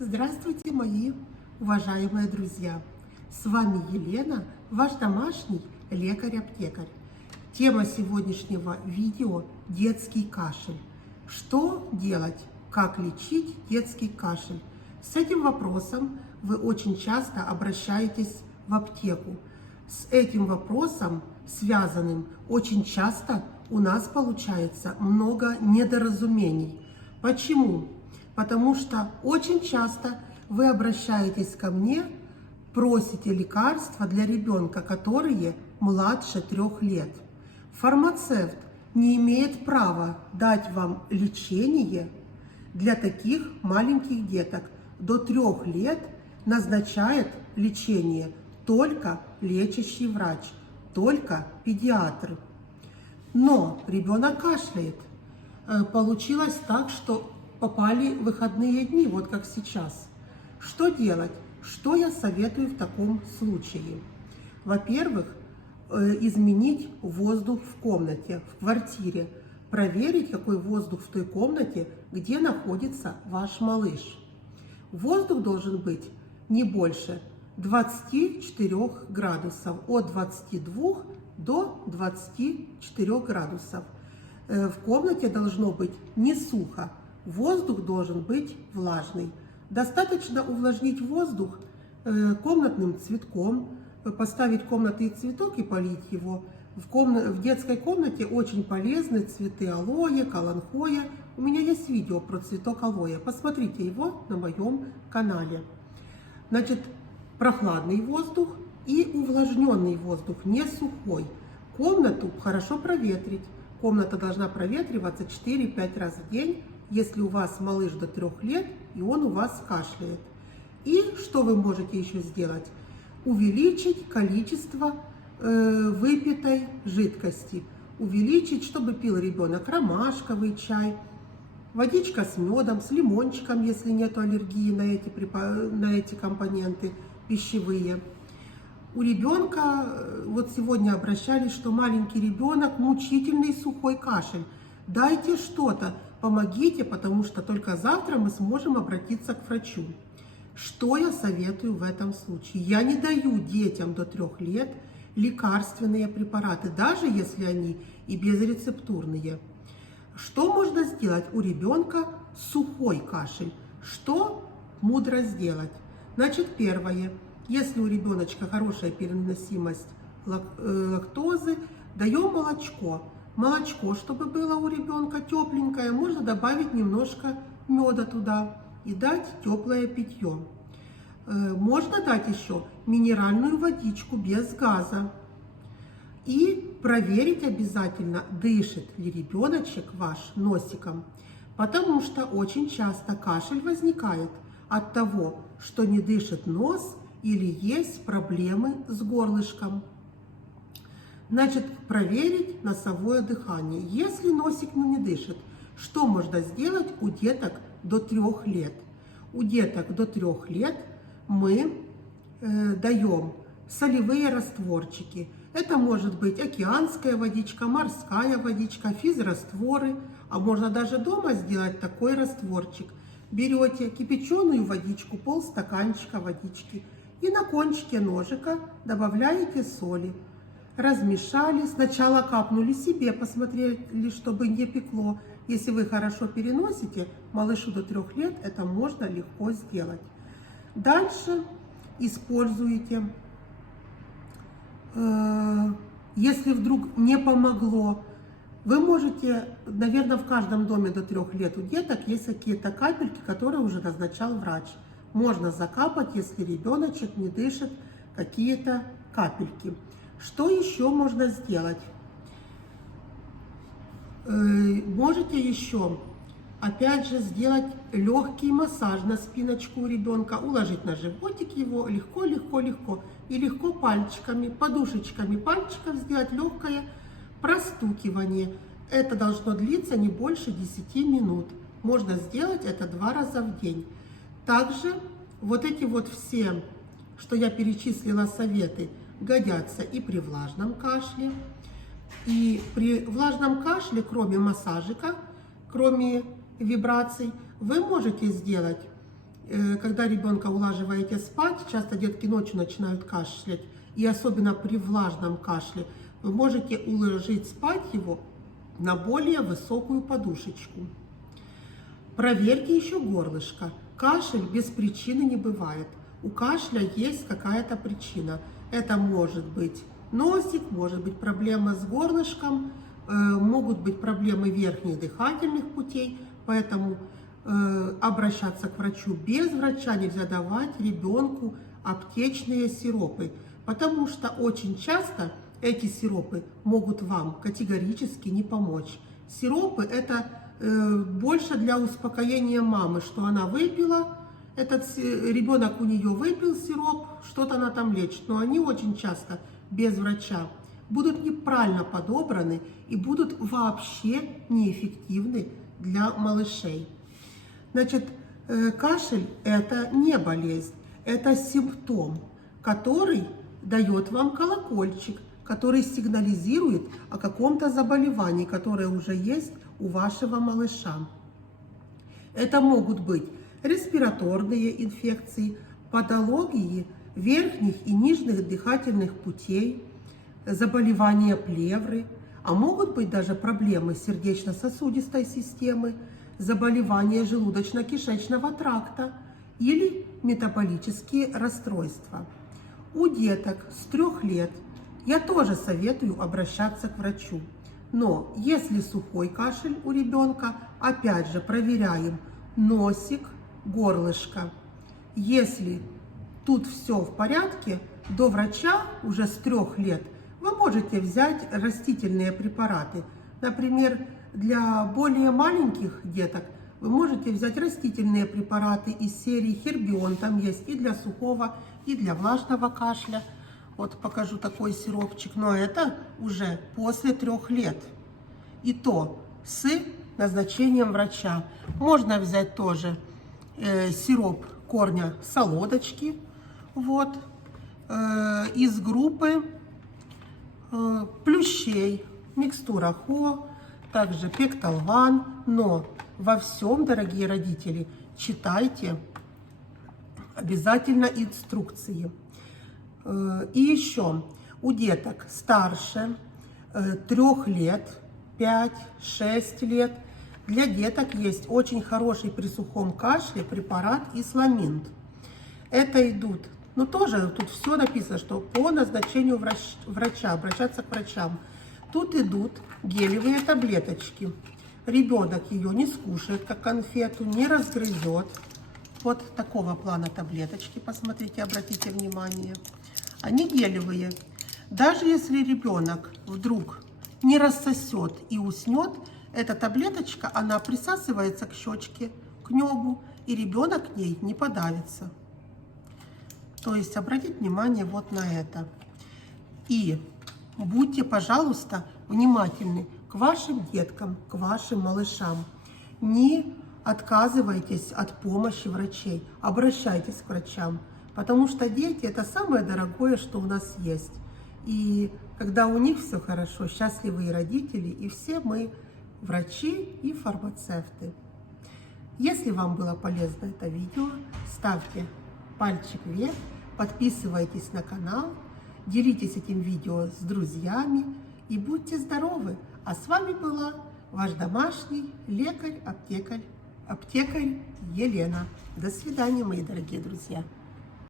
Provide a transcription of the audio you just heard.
Здравствуйте, мои уважаемые друзья! С вами Елена, ваш домашний лекарь-аптекарь. Тема сегодняшнего видео – детский кашель. Что делать? Как лечить детский кашель? С этим вопросом вы очень часто обращаетесь в аптеку. С этим вопросом, связанным, очень часто у нас получается много недоразумений. Почему? Потому что очень часто вы обращаетесь ко мне, просите лекарства для ребенка, которые младше 3 лет. Фармацевт не имеет права дать вам лечение для таких маленьких деток. До 3 лет назначает лечение только лечащий врач, только педиатр. Но ребенок кашляет. Получилось так, что попали выходные дни, вот как сейчас. Что делать? Что я советую в таком случае? Во-первых, изменить воздух в комнате, в квартире. Проверить, какой воздух в той комнате, где находится ваш малыш. Воздух должен быть не больше 24 градусов, от 22 до 24 градусов. В комнате должно быть не сухо. Воздух должен быть влажный. Достаточно увлажнить воздух комнатным цветком, поставить комнатный цветок и полить его. В детской комнате очень полезны цветы алоэ, каланхоя. У меня есть видео про цветок алоэ. Посмотрите его на моем канале. Значит, прохладный воздух и увлажненный воздух, не сухой. Комнату хорошо проветрить. Комната должна проветриваться 4-5 раз в день, если у вас малыш до 3 лет и он у вас кашляет. И что вы можете еще сделать? Увеличить количество выпитой жидкости. Увеличить, чтобы пил ребенок ромашковый чай, водичка с медом, с лимончиком, если нет аллергии на эти компоненты пищевые. У ребенка, вот сегодня обращались, что маленький ребенок, мучительный сухой кашель. Дайте что-то, помогите, потому что только завтра мы сможем обратиться к врачу. Что я советую в этом случае? Я не даю детям до 3 лет лекарственные препараты, даже если они и безрецептурные. Что можно сделать? У ребенка сухой кашель. Что мудро сделать? Значит, первое. Если у ребеночка хорошая переносимость лактозы, даем молочко. Молочко, чтобы было у ребенка тепленькое, можно добавить немножко меда туда и дать теплое питье. Можно дать еще минеральную водичку без газа. И проверить обязательно, дышит ли ребеночек ваш носиком. Потому что очень часто кашель возникает от того, что не дышит нос или есть проблемы с горлышком. Значит, проверить носовое дыхание. Если носик не дышит, что можно сделать у деток до 3 лет? У деток до 3 лет мы даем солевые растворчики. Это может быть океанская водичка, морская водичка, физрастворы. А можно даже дома сделать такой растворчик. Берете кипяченую водичку, полстаканчика водички, и на кончике ножика добавляете соли. Размешали, сначала капнули себе, посмотрели, чтобы не пекло. Если вы хорошо переносите, малышу до 3 лет это можно легко сделать. Дальше используете, если вдруг не помогло, вы можете, наверное, в каждом доме до 3 лет у деток есть какие-то капельки, которые уже назначал врач. Можно закапать, если ребеночек не дышит, какие-то капельки. Что еще можно сделать? Можете еще, опять же, сделать легкий массаж на спиночку у ребенка, уложить на животик его легко. И легко пальчиками, подушечками пальчиков сделать легкое простукивание. Это должно длиться не больше 10 минут. Можно сделать это 2 раза в день. Также вот эти вот все, что я перечислила советы, годятся и при влажном кашле. И при влажном кашле, кроме массажика, кроме вибраций, вы можете сделать когда ребенка улаживаете спать, часто детки ночью начинают кашлять, и особенно при влажном кашле, вы можете уложить спать его на более высокую подушечку. Проверьте еще горлышко. Кашель без причины не бывает. У кашля есть какая-то причина. Это может быть носик, может быть проблема с горлышком, могут быть проблемы верхних дыхательных путей, поэтому обращаться к врачу. Без врача нельзя давать ребенку аптечные сиропы, потому что очень часто эти сиропы могут вам категорически не помочь. Сиропы это больше для успокоения мамы, что она выпила, этот ребенок у нее выпил сироп, что-то она там лечит, но они очень часто без врача будут неправильно подобраны и будут вообще неэффективны для малышей. Значит, кашель это не болезнь, это симптом, который дает вам колокольчик, который сигнализирует о каком-то заболевании, которое уже есть у вашего малыша. Это могут быть респираторные инфекции, патологии верхних и нижних дыхательных путей, заболевания плевры, а могут быть даже проблемы сердечно-сосудистой системы, заболевания желудочно-кишечного тракта или метаболические расстройства. У деток с 3 лет я тоже советую обращаться к врачу. Но если сухой кашель у ребенка, опять же проверяем носик, горлышко. Если тут все в порядке, до врача уже с 3 лет вы можете взять растительные препараты. Например, для более маленьких деток вы можете взять растительные препараты из серии Хербион. Там есть и для сухого, и для влажного кашля. Вот покажу такой сиропчик, но это уже после 3 лет. И то с назначением врача. Можно взять тоже сироп корня солодочки, вот, из группы плющей, микстура ХО, также пекталван. Но во всем, дорогие родители, читайте обязательно инструкции. И еще у деток старше 3 лет, 5-6 лет, для деток есть очень хороший при сухом кашле препарат Исламинт. Это идут, ну тоже тут все написано, что по назначению врача, обращаться к врачам. Тут идут гелевые таблеточки. Ребенок ее не скушает, как конфету, не разгрызет. Вот такого плана таблеточки, посмотрите, обратите внимание. Они гелевые. Даже если ребенок вдруг не рассосет и уснет, эта таблеточка, она присасывается к щечке, к небу, и ребенок к ней не подавится. То есть обратите внимание вот на это. И будьте, пожалуйста, внимательны к вашим деткам, к вашим малышам. Не отказывайтесь от помощи врачей, обращайтесь к врачам. Потому что дети – это самое дорогое, что у нас есть. И когда у них все хорошо, счастливые родители, и все мы врачи и фармацевты. Если вам было полезно это видео, ставьте пальчик вверх, подписывайтесь на канал, делитесь этим видео с друзьями и будьте здоровы. А с вами была ваш домашний лекарь-аптекарь Елена. До свидания, мои дорогие друзья.